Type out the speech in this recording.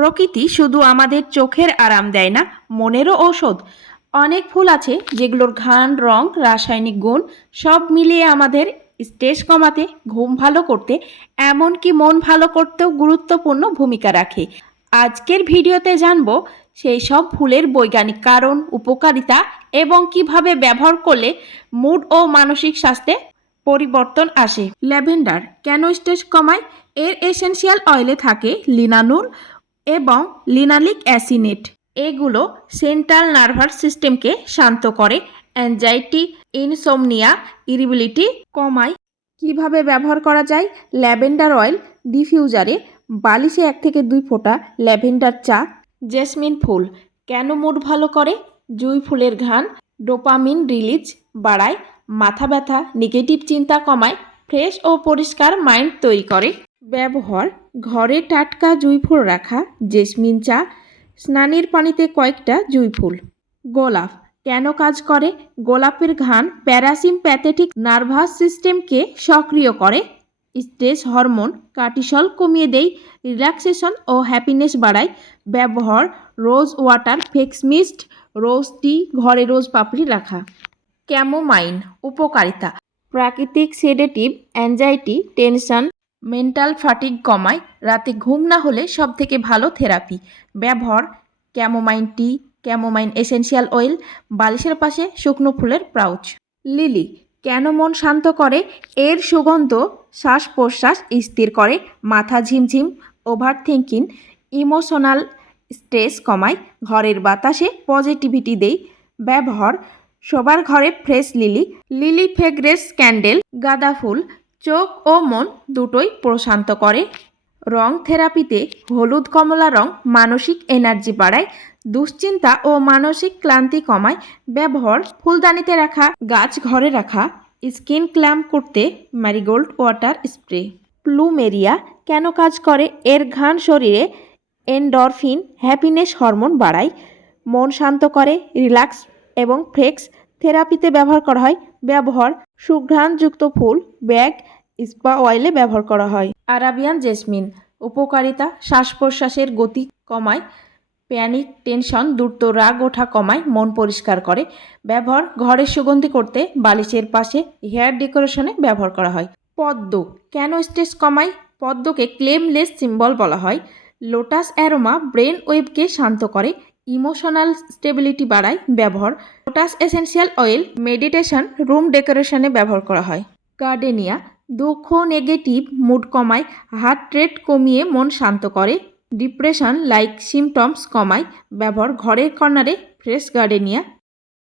প্রকৃতি শুধু আমাদের চোখের আরাম দেয় না, মনেরও ঔষধ। অনেক ফুল আছে যেগুলোর ঘান রং, রাসায়নিক গুণ সব মিলিয়ে আমাদের স্ট্রেস কমাতে, ঘুম ভালো করতে, এমনকি মন ভালো করতেও গুরুত্বপূর্ণ ভূমিকা রাখে। আজকের ভিডিওতে জানব সেই সব ফুলের বৈজ্ঞানিক কারণ, উপকারিতা এবং কীভাবে ব্যবহার করলে মুড ও মানসিক স্বাস্থ্যে পরিবর্তন আসে। ল্যাভেন্ডার কেন স্ট্রেস কমায়? এর এসেনশিয়াল অয়েলে থাকে লিনানুল এবং লিনালিক অ্যাসিনেট। এগুলো সেন্ট্রাল নার্ভাস সিস্টেমকে শান্ত করে, অ্যাংজাইটি, ইনসোমনিয়া, ইরিবিলিটি কমায়। কীভাবে ব্যবহার করা যায়? ল্যাভেন্ডার অয়েল ডিফিউজারে বালিশে এক থেকে দুই ফোঁটা ল্যাভেন্ডার চা, জেসমিন ফুল কেন মুড ভালো করে? জুই ফুলের ঘ্রাণ, ডোপামিন রিলিজ বাড়ায়, মাথা ব্যথা, নেগেটিভ চিন্তা কমায়, ফ্রেশ ও পরিষ্কার মাইন্ড তৈরি করে। ব্যবহার, ঘরে টাটকা জুই ফুল রাখা, জেসমিন চা, স্নানের পানিতে কয়েকটা জুই ফুল গোলাপ, কেন কাজ করে? গোলাপের ঘ্রাণ প্যারাসিম্প্যাথেটিক নার্ভাস সিস্টেমকে সক্রিয় করে। স্ট্রেস হরমোন কার্টিসল কমিয়ে দেয়, রিল্যাক্সেশন ও হ্যাপিনেস বাড়ায়। ব্যবহার, rose water, face mist, rose tea, ঘরে রোজ পাপড়ি রাখা। ক্যামোমাইন, উপকারিতা। প্রাকৃতিক sedative, anxiety, tension mental fatigue কমায়, রাতে ঘুম না হলে সব থেকে ভালো থেরাপি। ব্যবহার, ক্যামোমাইন টি, ক্যামোমাইন এসেনশিয়াল অয়েল, বালিশের পাশে শুকনো ফুলের পাউচ। লিলি, কেন মন শান্ত করে? এর সুগন্ধ শ্বাস প্রশ্বাস স্থির করে, মাথা ঝিমঝিম ওভার থিঙ্কিং ইমোশনাল স্ট্রেস কমায়, ঘরের বাতাসে পজিটিভিটি দেয়। ব্যবহার, সবার ঘরে fresh lily lily fragrance candle, গাঁদা ফুল চোখ ও মন দুটোই প্রশান্ত করে। রং থেরাপিতে হলুদ কমলা রং মানসিক এনার্জি বাড়ায়, দুশ্চিন্তা ও মানসিক ক্লান্তি কমায়, ব্যবহার ফুলদানিতে রাখা, গাছ ঘরে রাখা, স্কিন ক্ল্যাম্প করতে ম্যারিগোল্ড ওয়াটার স্প্রে। প্লুমেরিয়া কেন কাজ করে? এর ঘান শরীরে এন্ডরফিন, হ্যাপিনেস হরমোন বাড়ায়। মন শান্ত করে, রিল্যাক্স এবং ফ্লেক্স থেরাপিতে ব্যবহার করা হয়। ব্যবহার সুঘ্রাণযুক্ত ফুল, ব্যাগ, স্পা অয়েলে ব্যবহার করা হয়। আরাবিয়ান জেসমিন, উপকারিতা শ্বাস প্রশ্বাসের গতি কমায়, প্যানিক টেনশন, দ্রুত রাগ ওঠা কমায়, মন পরিষ্কার করে। ব্যবহার ঘরের সুগন্ধি করতে, বালিশের পাশে হেয়ার ডেকোরেশনে ব্যবহার করা হয়। পদ্ম, কেন স্ট্রেস কমায়? পদ্মকে ক্লেমলেস সিম্বল বলা হয়। লোটাস অ্যারোমা ব্রেন ওয়েভকে শান্ত করে। ইমোশনাল স্টেবিলিটি বাড়ায় ব্যবহার। Lotus essential oil meditation room ডেকোরেশনে ব্যবহার করা হয়। গার্ডেনিয়া দুঃখ নেগেটিভ মুড কমায়, হার্ট রেট কমিয়ে মন শান্ত করে। ডিপ্রেশন লাইক সিমটমস কমায়, ব্যবহার ঘরের কর্নারে ফ্রেশ গার্ডেনিয়া